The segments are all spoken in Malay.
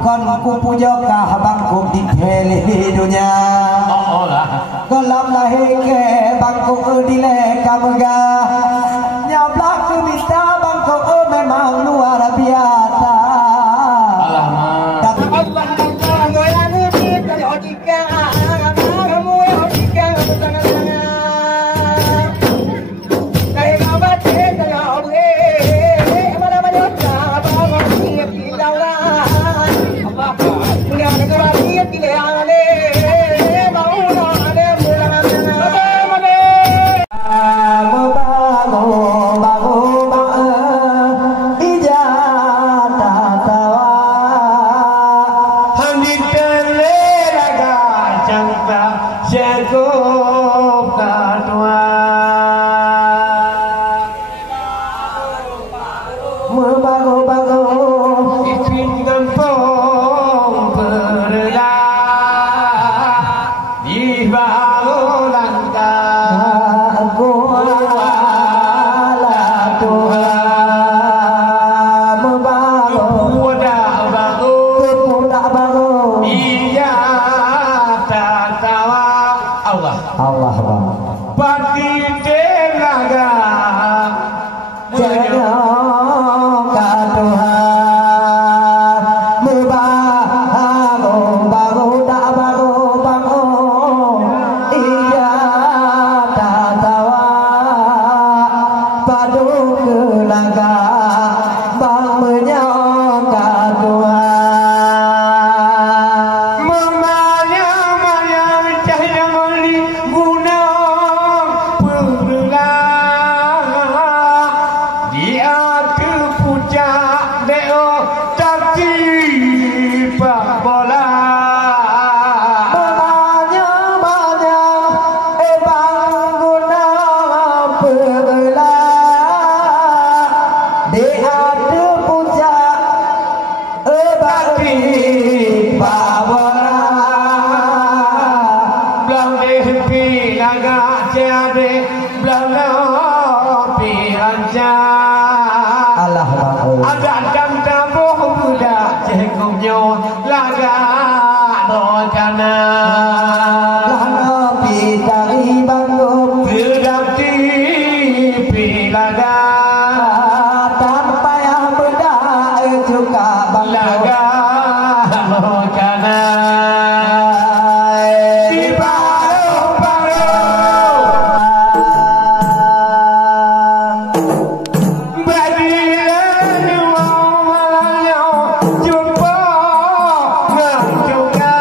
kon ku puja ka bangku di heli dunia kon lam lahi ke bangku di le kamga nyablak ku bisa bangku memang luar biasa Allah jumpa ngang juga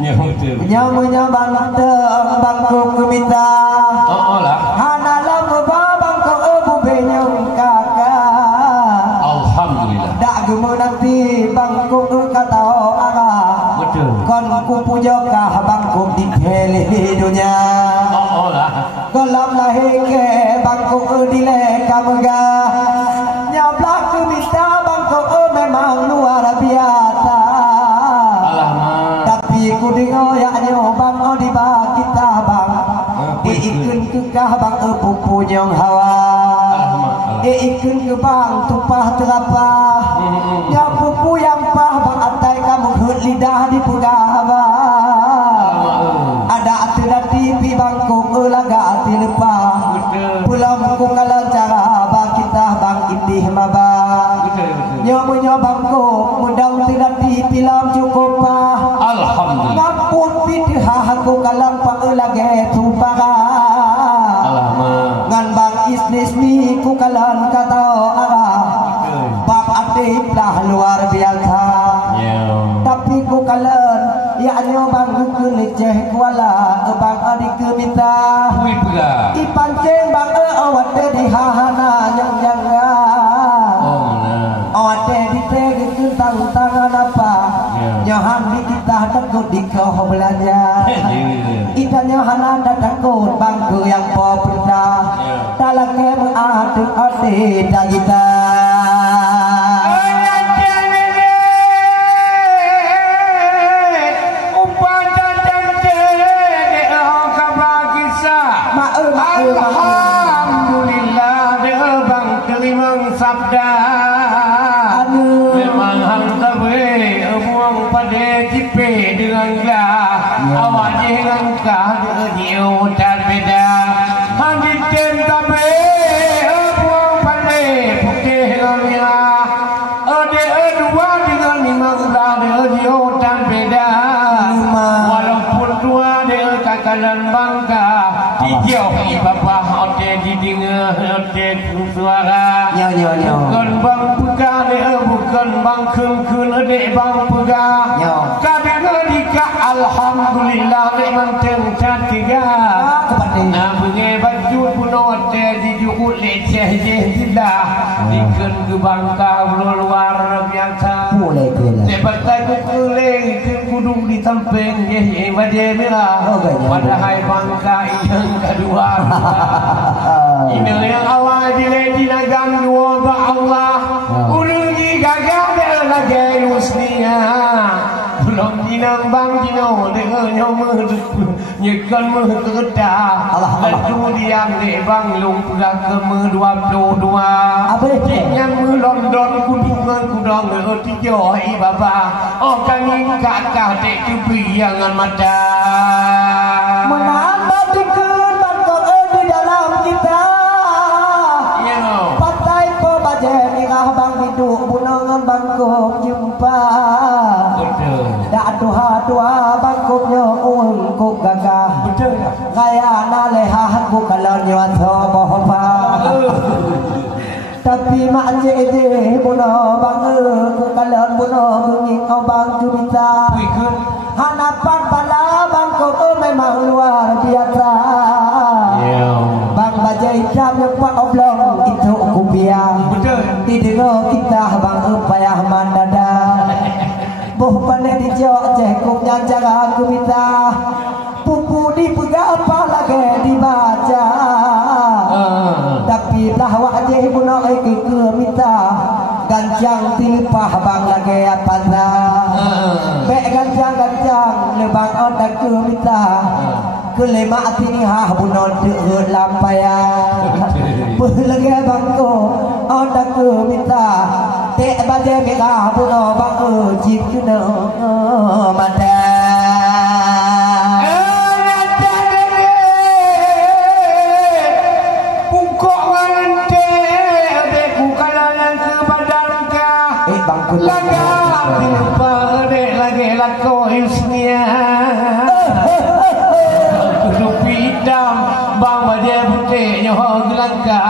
Nyamunya banteng bangku kumita. lah. Hana lamu bangku ebu benyong kakak. Alhamdulillah. Dak gemu nanti bangku kata arah. Betul. Kon ku puja kah bangku di dunia. lah. Kolam lahir ke bangku dile kamega. Nyablak kumita bangku memang luar biasa. Ku dengar ya nyobang oh di bawah kita bang ikun ke kah bang pupu nyong hawa ikun ke bang tupah terapa ya pupu yang pah bang atai kamu hut lidah di pegaba ada ati dati pi bang ku ulaga ati lupa pulang ku kalau cara bang kita bang indih maba nyobang ku mudang tidak di pilam cukup pah ngapun pidhah aku kalang paelage tupara ngan bang isnismi ku kalan kata ara bab ate lah luar biasa tapi ku kalan ya nyo bang ku leceh kuala bang adik ke minta ipanceng bang awat di hahana yang jangga awat di tege ke tangan apa nyohan di kita takut di kau belanja kita nyohan ada takut bangku yang popeda talaknya mengaduk ade dan kita Alhamdulillah dia bang kelimang sabda memang hang tabe buang pada cipe dengan lah awak dengan kah dia dan beda hang diten tabe buang pada putih dengan ade dua dengan memang lah dia dan beda walaupun dua dia kakalan bangka dijauh ibabah ade di dengar ade suara bukan bang pegang dia bukan bang kun ade bang pegang kadang dika alhamdulillah memang tercatiga nah bunyi baju pun ade di jukut leceh jelah diken ke bangka luar biasa sebatai kukuling ke kudung di samping ye wajah merah padahal bangka yang kedua ini yang awal di nagang dua ba Allah ulung di gagah dia lagi lusnia belum dinang bang dino dengan nyomu nyekan kedah lalu diam di bang lung pegang ke 22 yang melondon kudungan kudang tiga baba oh kami kakak dek kebiangan mata menambah dikun bangkok di dalam kita patai pebaje nikah bang hidup bunangan bangkok jumpa dak dua bangkoknya untuk gagah kaya nalehan ku kalau nyawa bohpa tapi mak je buno bang ku kalau buno nging bang jumita hanapan pala bangkok memang luar biasa bang bajai jam yang pak oblong itu kupiah di dengar kita bang payah mandada boh pandai dijawab cekuk yang jaga aku minta pupu dipegang apa lagi dibaca tapi lah wajah buno ke minta gancang tilpah bang lagi apa dah bek gancang lebang otak ke minta kelima atini ha buno dek lampaya lagi bangko otak ke minta tek baje mega buno bang jip kena mata lagi lako isnya duduk pidam bang baje putih nyoh gelangka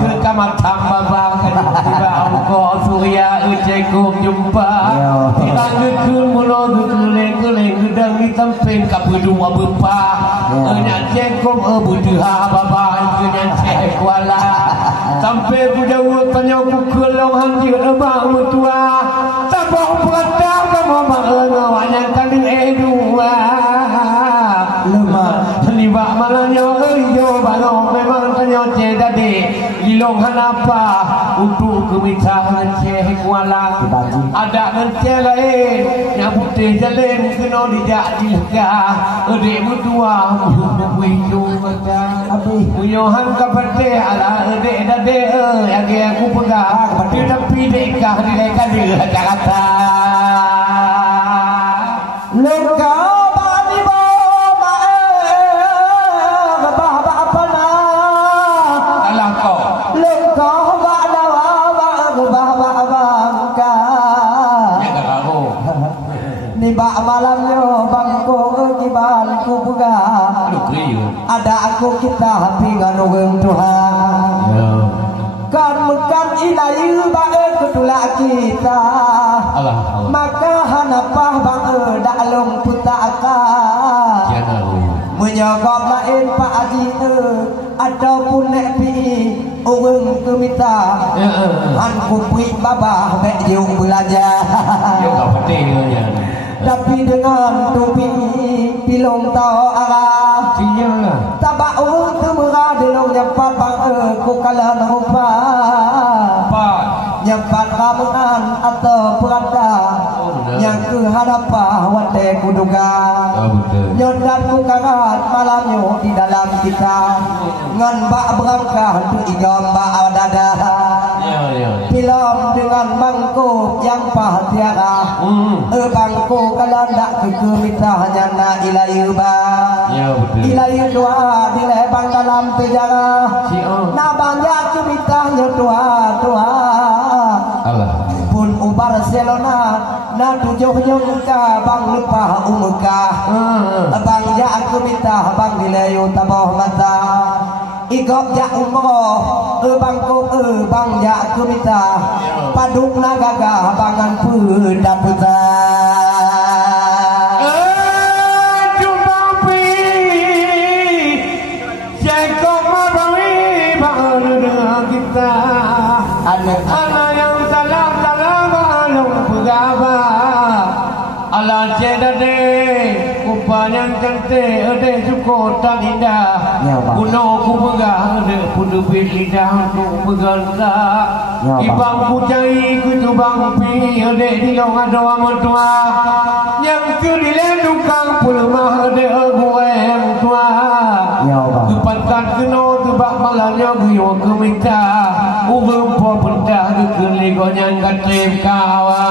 ke kamar tambah bang tiba angko surya ucai kum jumpa hilang gekun mulo geleng udang ni tempen ka berdua bepa. Nak cekong berdeha babah kenyang cek kuala. Sampai budawa tanya pukul long hanjir abang mutua. Tabak beratang kamu bang yang kali dua. Lemah Terlibat malanya yo balong memang tanya cek tadi. Lilong hanapa untuk kemisahan cek kuala. Ada ngecek lain yang putih jalan kena dijak dilega. Adik mutua Wiyu kata Wiyohan kapate ala adik dadek yang aku pegang dia tapi dekah dileka dia kata Luka bani bawa Bapak apa nak alah kau Luka bani bawa bangka ya tak tahu Ni bak malamnya bangko kibal ku buka Ada aku kita pingan orang Tuhan Kan mekan ilayu bae ketulak kita Maka hanapah bae daklong putaka Menyokop lain Pak Haji Ataupun nek pi orang kemita Han kupui babah bek jauh belajar ya tak penting ya Tapi dengan topi pilong tau arah sialah Tabak urung temerah delong nyempat bang ku kala narupa Nyempat ramuan atau peranda Yang ke hadapan wate kuduga Nyondat ku karat malamnya di dalam kita Ngan bak berangkah tu igam bak dada Film dengan mangkuk yang pahtiara Bangku kalau nak kekemita hanya nak ilayu ba Ilayu doa dilebang dalam penjara Nak banyak kemitanya doa Pun Barcelona Nak tujuh muka bang lupa umuka Bang jak kemita bang dilayu tabah mata Igop jak umroh bangku bang jak kemita Paduk nagaga bangan puda-puda Anak yang salam alung pegaba ala cedade kupan yang cantik ade cukup tak indah kuno ku pegang ade pudu lidah untuk pegangka ibang ku cai ku tubang pi ade dilong ado amotua yang ku dilendukang pulmah ade gue yang tua kupantan keno tebak malanya guyo kemita Ubung po pendah kekeligo yang katim kawa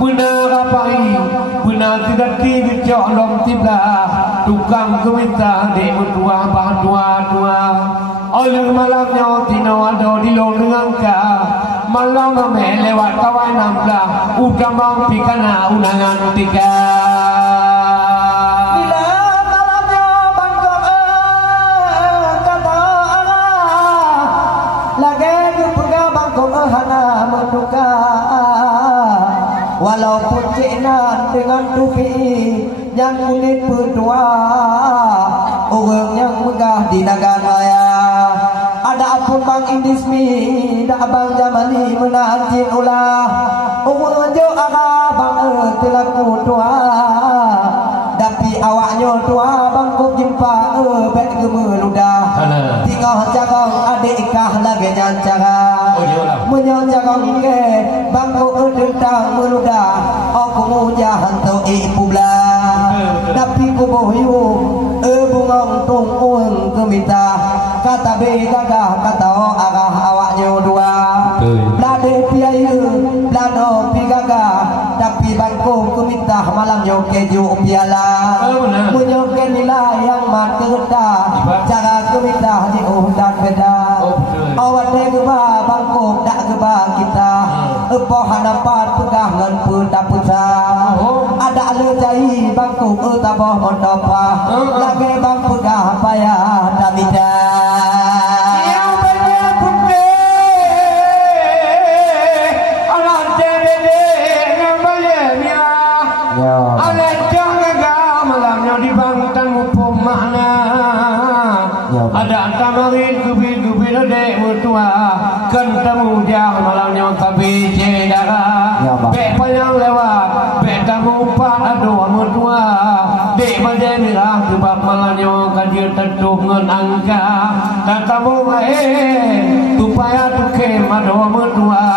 Benar apai Benar tidak digecok dom tiblah Tukang keminta di mentua bah dua Oleh malamnya tino ado di long dengan ka Malam mame lewat kawan namplah Udah mampi kana unangan tiga Walaupun ciknan dengan tupi yang kulit berdua Orang yang megah di negara raya Ada apun bang indismi dah abang jamani menanti ulah Orang jo arah bang telaku tua Tapi awaknya tua bang kok jumpa bek gemeludah Tinggal jarang adik ikah lagi nyancara Menyanjarang ke bangku tentang meludah Aku mujahan tau ibu belah Tapi ku bohyu bungong tung uang kemita Kata begagah kata arah awaknya dua Belade piayu belado pigagah Tapi bangku kemita malamnya keju piala Menyoke nilai yang mat kereta Cara kemita diuhdan beda Awak tegeba bangku tak geba kita Epoh hadapan pegah ngan puta-puta Ada alejai bangku tabah mondopa Lagi bang pegah payah tamida Yang banyak putih Allah cedede yang banyak mirah Allah jangan mutua kentemu jah malamnya tapi cedara be payang lewat be tamu pak aduh mutua dek majemirah sebab malamnya kajian teduh ngenangka tak tamu tupaya tuke aduh mutua